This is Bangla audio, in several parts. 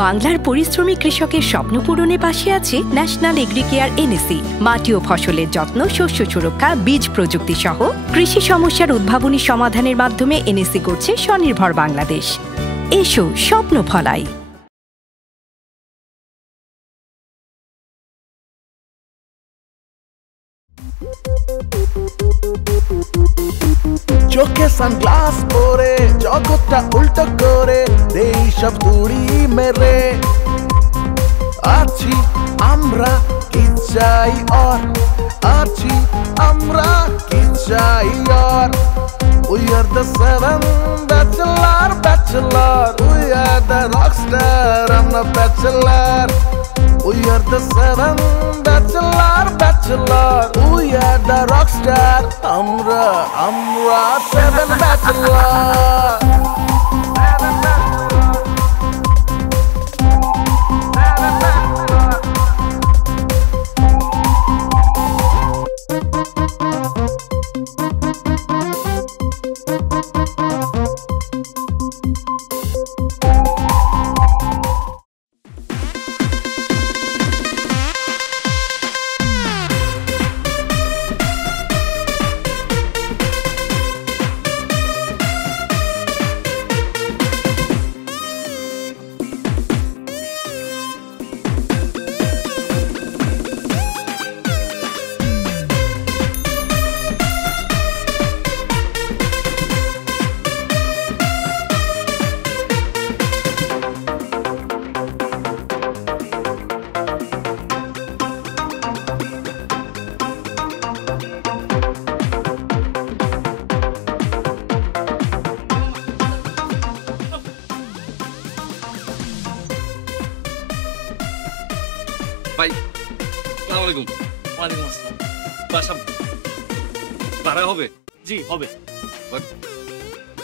বাংলার পরিশ্রমী কৃষকের স্বপ্ন পূরণে পাশে আছে ন্যাশনাল এগ্রিকেয়ার এনএসি। মাটি ও ফসলের যত্ন, শস্য সুরক্ষা, বীজ প্রযুক্তি সহ কৃষি সমস্যার উদ্ভাবনী সমাধানের মাধ্যমে এনএসি করছে স্বনির্ভর বাংলাদেশ। এসো স্বপ্ন ফলাই। চোখে সানগ্লাস পরে জগৎটা উল্টো করে দেই সব তুড়ি মেরে আছি আমরা কি চাই আর আছি আমরা কি চাই আর We are the seven bachelor We are the rockstar, I'm the bachelor We are the seven bachelor We are the rockstar, আমরা seven bachelor ভাই আসসালামু আলাইকুম। ওয়ালাইকুম আসসালাম। বাসা ভাড়া হবে? জি হবে।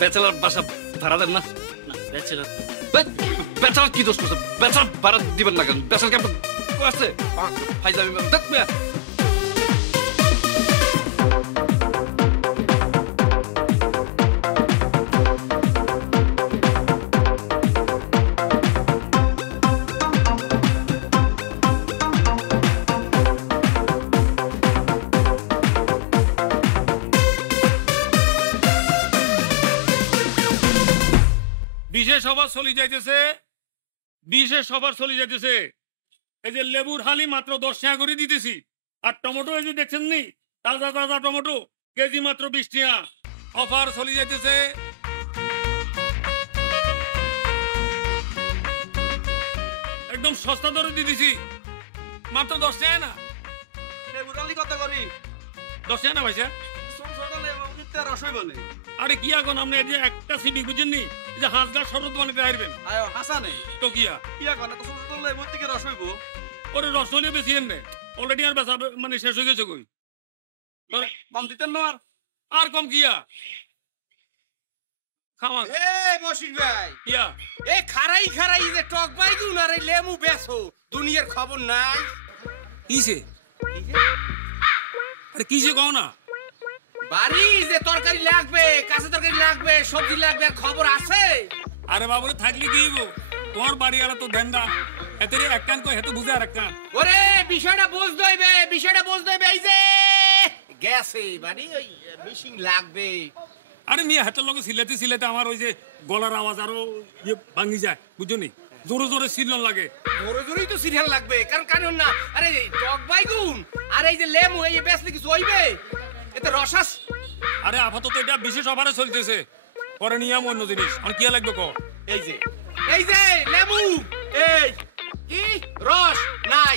ব্যাচেলার বাসা ভাড়া দেন না? না ব্যাচেলার। ব্যাচেলার কি দোষ করছে? ব্যাচেলার ভাড়া দিবেন না কেন? ব্যাচেলার কেমন আছে? ফাইজলামি দেখ মিয়া। বিশেষ সবার চলে যাইতেছে এই যে লেবুর হালি মাত্র 10 টাকা করে দিতেছি আর টমেটো এই যে দেখছেন নি তাজা তাজা টমেটো কেজি মাত্র 20 টাকা অফার চলে যাইতেছে। একদম সস্তা দরে দিতেছি মাত্র 10 টাকা না। লেবুর হালি কত করি? 10 টাকা না ভাইসা? আরে কি এখন আপনি এই যে একটা সিডি বুঝেন নি যে হাঁসগা শরবত বানাতে পারবেন? আয় হাসা নেই তো কিয়া এখন তো ছোট লেবুর থেকে রস হইব। ওরে রস হলে বেশি এনে অলরেডি আর বেচা মানে শেষ হয়ে গেছে কই। কম দিতেন না আর কম কিয়া খাওয়া মশির ভাই কিয়া এই খারাই যে টক বাইগুন আর এই লেবু বেচো দুনিয়ার খবর নাই। কিসে? আরে কিসে কও না? বাড়ি যে তরকারি লাগবে, কাঁচা তরকারি লাগবে, সবজি লাগবে, আর খবর আছে? আরে বাবুরে থাকলে কি হইব? তোমার বাড়ি আর তো ধান্দা এতে এক কান কই হেতু বুঝে আর এক কান। ওরে বিষয়টা বুঝতে হইবে এই যে গেছে বাড়ি ওই মিশিং লাগবে। আরে মিয়া হাতের লগে সিলাতে আমার ওই যে গলার আওয়াজ আরো ইয়ে ভাঙি যায় বুঝছো নি? জোরে জোরে সিলন লাগে। জোরেই তো সিরিয়াল লাগবে কারণ না। আরে টক বাইগুন আর এই যে লেবু এই বেচলে কিছু হইবে? এতে রসাস। আরে আপাতত এটা বিশেষ অফারে চলতেছে, পরে নিয়ম অন্য জিনিস। আর কি লাগবে কো? এই যে লেবু এই কি রস নাই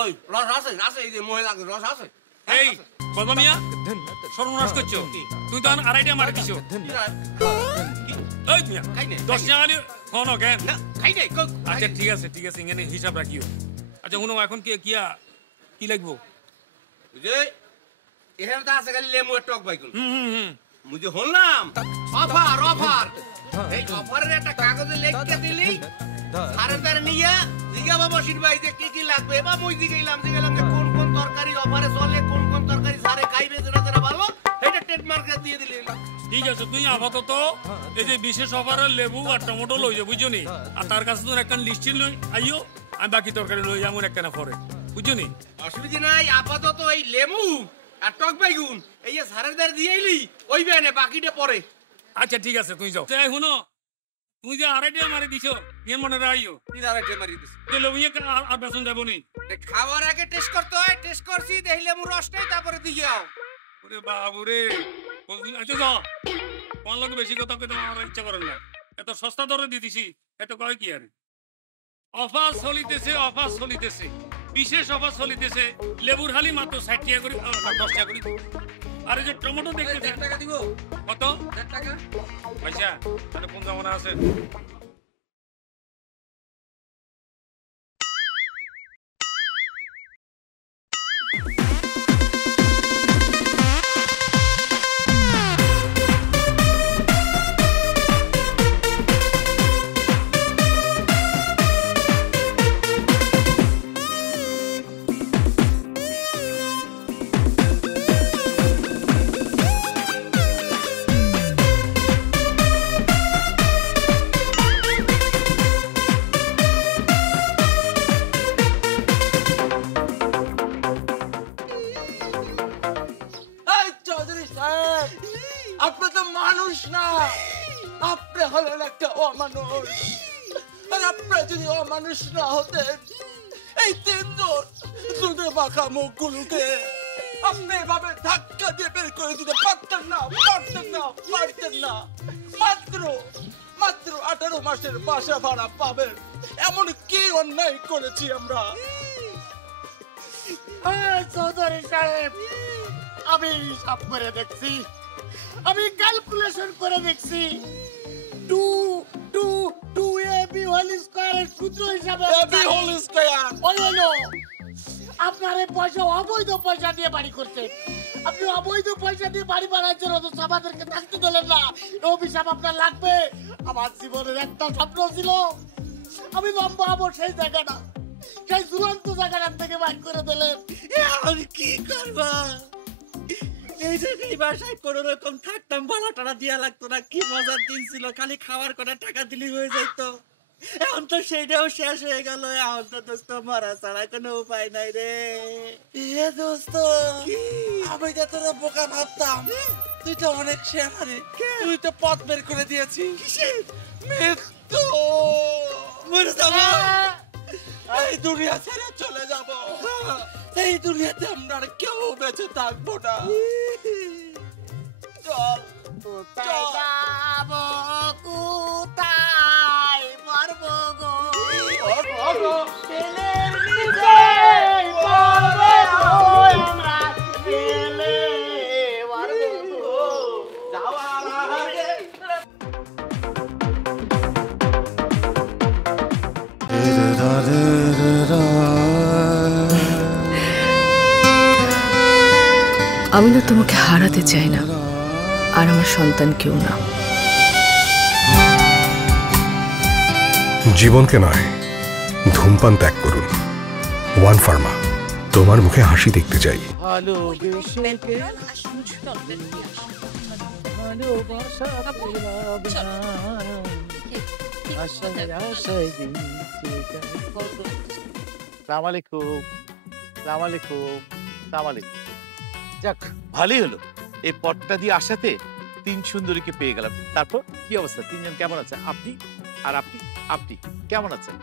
ওই রস আছে এই যে মহিলা রস আছে। এই বাবা মিয়া সর্বনাশ করছো তুই তো আড়াইটা মার দিছো। এই মিয়া 10 টাকা নিয়ে ফোন কেন? খাই নাই। আচ্ছা ঠিক আছে এখানে হিসাব রাখিও। আচ্ছা শুনো এখন কি লাগবো? যে এখানে তো আছে খালি লেবু আর টক বাইগুন। মুঝে হলাম অফার এই অফারের একটা কাগজে লিখে দিলি সারে তারে নিয়া জিজ্ঞাসা বসির ভাই যে কি লাগবে বা মুই জিজ্ঞাইলাম যে কোন তরকারি অফারে চলে, কোন তরকারি সারে খাইবে যেটা ভালো, এটা মার্কেট দিয়ে দিলেন। ঠিক আছে, তুই আপাতত এই যে বিশেষ অফারের লেবু আর টমেটো লই যা, বুঝছো নি? আর তার কাছে তোর একটা লিস্ট লই আইও, আমি বাকি তরকারি লই যাবো একটা না পরে, বুঝছো নি? অসুবিধা নাই, আপাতত এই লেবু আর টক বাইগুন এই যে সারের দ্বারা দিয়ে এলি ওই বেনে বাকিটা পরে। আচ্ছা ঠিক আছে, তুই যাও। তাই শুনো, তুই যে আড়াইটা মারি দিছো, ইয়ে মনে রাখিও। তিন আড়াইটে মারি দিছি। লেবু আর বেসন যাবো নি। খাওয়ার আগে টেস্ট করতে হয়, টেস্ট করছি দেখি লেবু রস নেই, তারপরে দিয়ে যাও। ওরে বাবুরে, আচ্ছা যাও, কোন লোক বেশি কথা কইতে আমার ইচ্ছা করে না। এত সস্তা দরে দিয়ে দিছি, এত কয় কি আর? অফার চলিতেছে, অফার চলিতেছে, বিশেষ অফার চলিতেছে। লেবুর হালি মাত্র 60 টাকা করে, 10 টাকা করে। আর এই যে টমেটো দেখতেছে টাকা দিব কত? 1.5 টাকা। পয়সা তাহলে কোন জামানা আছে? এই চৌধুরী সাহেব, আপনি তো মানুষ না, আপনি হলেন একটা অমানুষ। আর আপনি যদি অমানুষ না হতেন, এই তিনজন দুধে মাখা মুখগুলোকে আপনি এভাবে ধাক্কা দিয়ে বের করে দিতে পারতেন না, পারতেন না, পারতেন না। মাত্র 18 মাসের বাসা ভাড়া পাবেন, এমন কি অন্যায় করেছি আমরা? চৌধুরী সাহেব, আমি হিসাব করে দেখছি, আমি ক্যালকুলেশন করে দেখছি। 2 AB হোল স্কয়ারের সূত্র হিসাবে ওই হলো আপনার এই পয়সা, অবৈধ পয়সা দিয়ে বাড়ি করছেন। আপনি অবৈধ পয়সা দিয়ে বাড়ি বানার জন্য তো আমাদেরকে থাকতে দিলেন না। এই অভিশাপ আপনার লাগবে। আমার জীবনের একটা স্বপ্ন ছিল, আমি লম্বা হবো, সেই জায়গাটা, সেই চূড়ান্ত জায়গাটা থেকে বাইর করে দিলেন। আমি কি করবো? এই যে এই বাসায় কোন রকম থাকতাম, ভাড়া টাড়া দিয়া লাগতো না, কি মজার দিন ছিল, খালি খাওয়ার করে টাকা দিলি হয়ে যেত। এখন তো সেইটাও শেষ হয়ে গেল, এখন তো দোস্ত মারা ছাড়া কোনো উপায় নাই রে। এ দোস্ত, আমি যে তোর বোকা ভাবতাম, তুই তো অনেক শেয়ার, তুই তো পথ বের করে দিয়েছিস। মৃত্যু, মরে যাবো, এই দুনিয়া ছেড়ে চলে যাব, এই দুনিয়াতে আমরা আর কেউ বেঁচে থাকবো না। চল কোথায় যাবো, কোথায় মরবো গো, তেলের নিচে পড়বে ওই আমরা, তেলে মরবো গো, যাওয়ার আগে আমি না তোমাকে হারাতে চাই না, আর আমার সন্তান কেউ না। জীবনকে নয়, ধূমপান ত্যাগ করুন। ওয়ান ফার্মা, তোমার মুখে হাসি দেখতে চাই। যাক, ভালোই হলো এই পথটা দিয়ে আসাতে 3 সুন্দরীকে পেয়ে গেলাম। তারপর কি অবস্থা, 3জন কেমন আছে? আপনি আর আপনি, আপনি কেমন আছেন?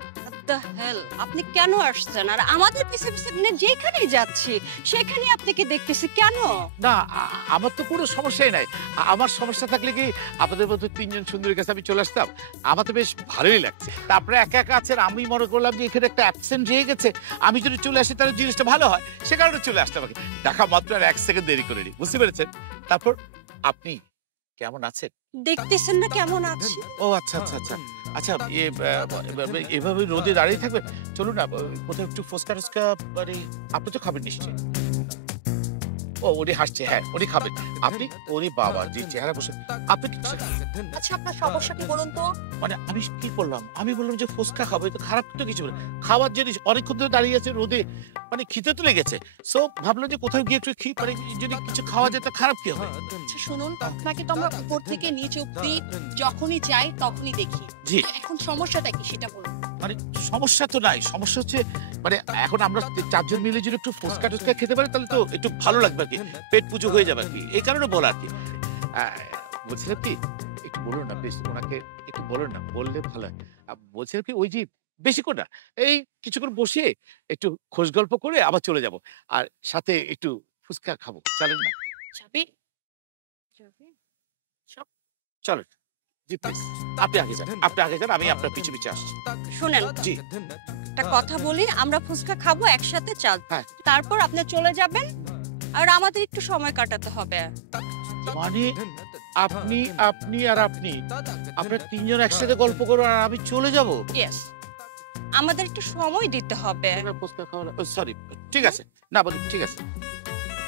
আপনি কেন আসছেন? আর আমাদের পিছে পিছে যেখানে যাচ্ছি সেখানে আপনাকে দেখতেছি কেন? না, আমার তো কোনো সমস্যাই নাই। আমার সমস্যা থাকলে কি আপনাদের মতো 3জন সুন্দরীর কাছে আমি চলে আসতাম? আমার তো বেশ ভালোই লাগছে। তারপরে একা একা আছেন, আমি মনে করলাম যে এখানে একটা অ্যাবসেন্ট রয়ে গেছে, আমি যদি চলে আসি তাহলে জিনিসটা ভালো হয়, সে কারণে চলে আসতে আমাকে দেখা মাত্র আর 1 সেকেন্ড দেরি করে নি, বুঝতে পেরেছেন? তারপর আপনি কেমন আছেন? দেখতেছেন না কেমন আছি? ও আচ্ছা আচ্ছা আচ্ছা আচ্ছা, এভাবে রোদে দাঁড়িয়ে থাকবেন? চলুন না কোথাও একটু ফুচকা টুচকা, মানে আপনি তো খাবেন নিশ্চয়ই। ও উনি হাসছে, হ্যাঁ উনি খাবেন। আপনি উনি বাবার যে চেহারা বসে আপনি আচ্ছা আপনার সমস্যা কি বলুন তো? মানে আমি কি করলাম? আমি বললাম যে ফুচকা খাবো, তো খারাপ তো কিছু বলে খাওয়ার জিনিস অনেকক্ষণ ধরে দাঁড়িয়ে আছে রোদে, মানে খিদে তো লেগেছে। সো ভাবলাম যে কোথাও গিয়ে একটু মানে যদি কিছু খাওয়া যায় তা খারাপ কি হবে? আচ্ছা শুনুন, আপনাকে তো আমরা উপর থেকে নিচে অব্দি যখনই যাই তখনই দেখি। জি। এখন সমস্যাটা কি সেটা বলুন। মানে সমস্যা তো নাই, সমস্যা হচ্ছে মানে এখন আমরা 4 জন মিলে যদি একটু ফুচকা টুচকা খেতে পারি তাহলে তো একটু ভালো লাগবে আর কি, পেট পুজো হয়ে যাবে আর কি, এই কারণে বলা আর কি। বলছিলাম কি একটু বলুন না, বেশ ওনাকে একটু বলুন না, বললে ভালো হয়। বলছিলাম কি ওই যে বেশিক্ষণ না, এই কিছুক্ষণ বসে একটু খোঁজ গল্প করে আবার চলে যাব, আর সাথে একটু ফুচকা খাবো, চলেন না? যাবি? চলেন। জি প্লিজ, আপনি আগে যান, আপনি আগে যান, আমি আপনার পিছু পিছু আসছি। শুনেন, জি একটা কথা বলি, আমরা ফুচকা খাবো একসাথে, চাল হ্যাঁ। তারপর আপনি চলে যাবেন, আর আমাদের একটু সময় কাটাতে হবে। মানে আপনি আপনি আর আপনি আমরা 3 জন একসাথে গল্প করব আর আমি চলে যাব? ইয়েস, আমাদের একটু সময় দিতে হবে। ফুচকা খাওয়া, সরি, ঠিক আছে, না বলি ঠিক আছে,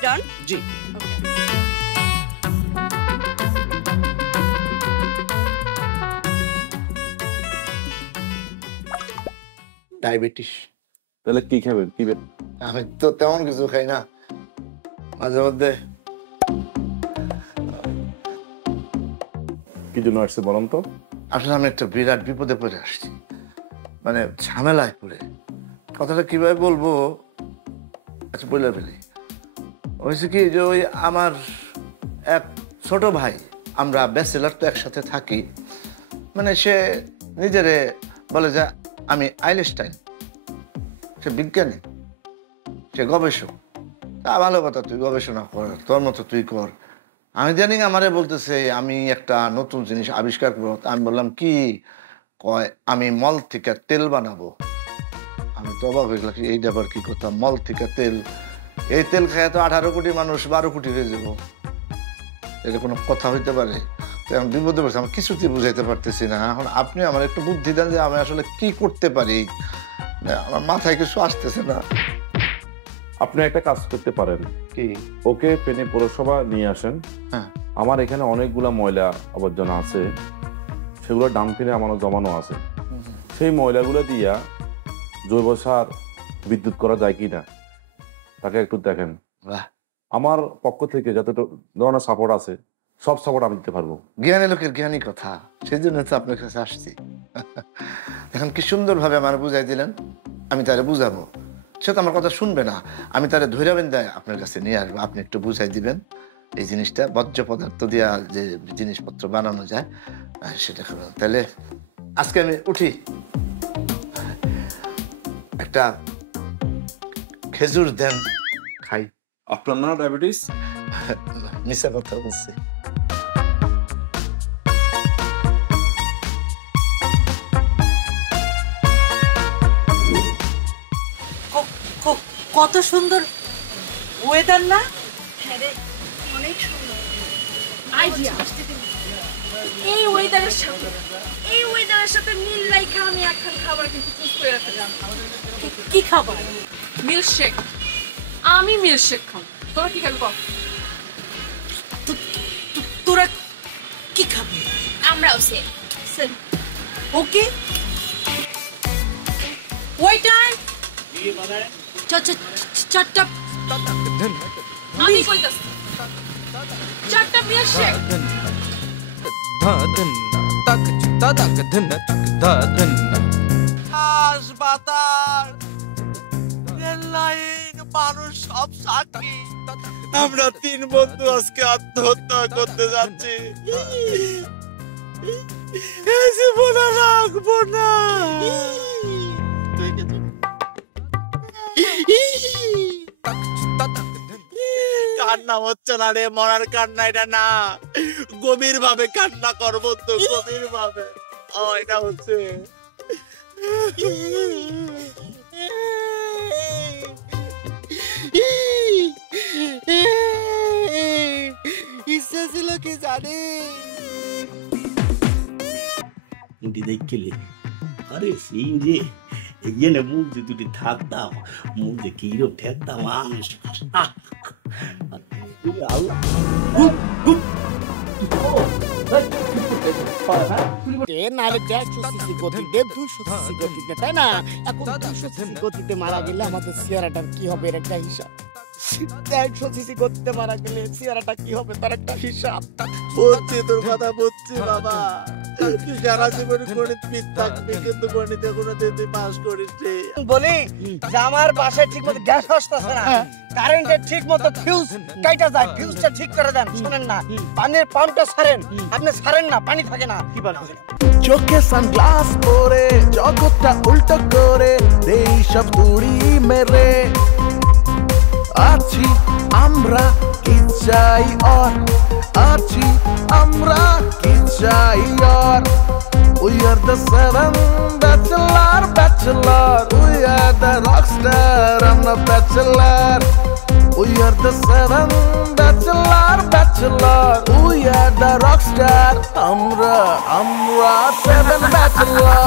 ডান। জি ডায়াবেটিস। তাহলে কি খাবেন? কি আমি তো তেমন কিছু খাই না, মাঝে মধ্যে। কি জন্য আসছে বলুন তো? আসলে আমি একটা বিরাট বিপদে পড়ে আসছি, মানে ঝামেলায় পড়ে। কথাটা কিভাবে বলবো, আচ্ছা বলে ফেলি। হয়েছে কি যে ওই আমার এক ছোট ভাই, আমরা ব্যাচেলার তো একসাথে থাকি, মানে সে নিজেরে বলে যে আমি আইনস্টাইন, সে বিজ্ঞানী, সে গবেষক। তা ভালো কথা, তুই গবেষণা কর, তোর মতো তুই কর। আমি জানি আমারে বলতেছে আমি একটা নতুন জিনিস আবিষ্কার করবো। আমি বললাম কি? কয় আমি মল থেকে তেল বানাবো। আমি তো অবাক হয়ে গেলাম, এইটা আবার কি কথা, মল থেকে তেল? এই তেল খায় তো 18 কোটি মানুষ 12 কোটি হয়ে যাব, এটা কোনো কথা হইতে পারে? তো আমি বিপদে পড়ছি, আমি কিছুতেই বুঝাইতে পারতেছি না। এখন আপনি আমার একটু বুদ্ধি দেন যে আমি আসলে কি করতে পারি, আমার মাথায় কিছু আসতেছে না। আপনি একটা কাজ করতে পারেন, কি? ওকে ফেনী পৌরসভা নিয়ে আসেন। হ্যাঁ, আমার এখানে অনেকগুলা ময়লা আবর্জনা আছে, সেগুলো ডাম্পিনে আমারও জমানো আছে। সেই ময়লাগুলো দিয়া জৈব সার বিদ্যুৎ করা যায় কিনা তাকে একটু দেখেন। আমার পক্ষ থেকে যত ধরনের সাপোর্ট আছে সব সাপোর্ট আমি দিতে পারবো। জ্ঞানী লোকের জ্ঞানী কথা, সেই জন্য তো আপনার কাছে আসছি। এখন কি সুন্দরভাবে আমার বুঝাই দিলেন, আমি তারে বুঝাবো। সে তো আমার কথা শুনবে না, আমি তারে ধৈর্যবেন দেয় আপনার কাছে নিয়ে আসবো, আপনি একটু বুঝাই দিবেন এই জিনিসটা, বর্জ্য পদার্থ দিয়া যে জিনিসপত্র বানানো যায় সেটা খাবেন। তাহলে আজকে আমি উঠি, একটা খেজুর দেন খাই। আপনার না ডায়াবেটিস? মিশা কথা বলছি। কত সুন্দর ওয়েদার না? অনেক সুন্দর আইডিয়া। এই ওয়েদারের সাথে মিল রাইখা আমি একখান খাবার কিন্তু চুজ করে রাখলাম। কি খাবার? মিল্কশেক। আমি মিল্কশেক খাবো, তোরা কি খাবি? তোরা কি খাবি? আমরাও সেম। ওকে ওয়েটার, চারটা আমি কইতাছি, চারটা মিল্কশেক। হাসপাতাল, রেল লাইন, মানুষ সব সাক্ষী। আমরা 3 বন্ধু আজকে আত্মহত্যা করতে যাচ্ছি। এই জীবন আর রাখবো না। কান্না হচ্ছে না রে, মরার কান্না এটা না, গভীর ভাবে কান্না করবো তো, গভীর ভাবে। এটা হচ্ছে ইচ্ছা ছিল কি জানি দেখলে, আরে সেই যে এখানে মুখ যে দুটি থাকতাম, মুখ যে কিরো ঠেকতাম, তাই না? এখন 200 সিসি গতিতে মারা গেলে আমাদের চেহারাটার কি হবে এর একটা হিসাব। 100 সিসি গতিতে মারা গেলে চেহারাটা কি হবে তার একটা হিসাব। বুঝছি তোর কথা, বুঝছি বাবা। তুই সারা জীবন গণিত থাকবি, কিন্তু গণিতে কোনোদিন তুই পাস করিস রে। বলি যে আমার বাসায় ঠিক মতো গ্যাস আসতেছে না, কারেন্টের ঠিক মতো ফিউজ কাইটা যায়, ফিউজটা ঠিক করে দেন। শুনেন না, পানির পাম্পটা ছাড়েন, আপনি ছাড়েন না, পানি থাকে না। কি বলেন? চোখে সানগ্লাস পরে জগৎটা উল্টো করে দেই সব তুড়ি মেরে আছি আমরা কি চাই আর আছি আমরা কি চাই আর We are the seven bachelor We are the rockstar, I'm the bachelor We are the seven bachelor We are the rockstar, আমরা seven bachelor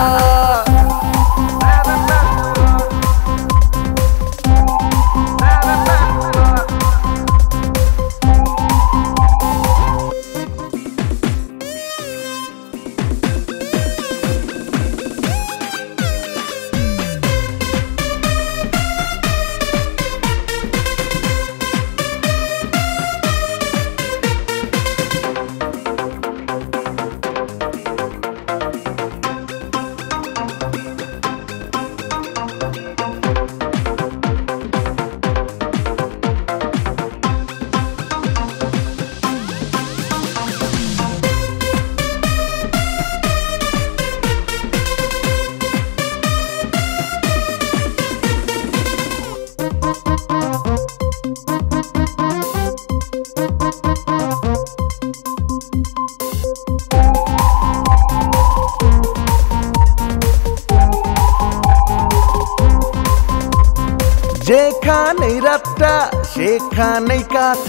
যেখানেই রাতটা সেখানেই কাঠ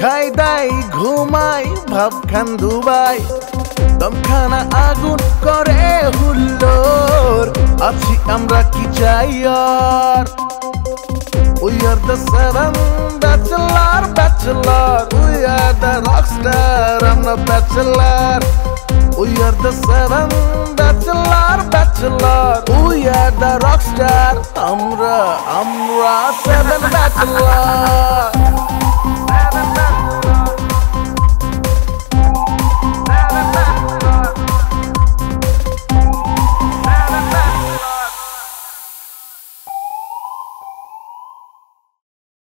খাই দাই ঘুমাই ভাবখান দুবাই দমখানা আগুন করে হুল্লোর আছি আমরা কি চাই আর We are the seven bachelor We are the rockstar, I'm the bachelor We are the seven bachelor We are the rockstar, আমরা seven bachelor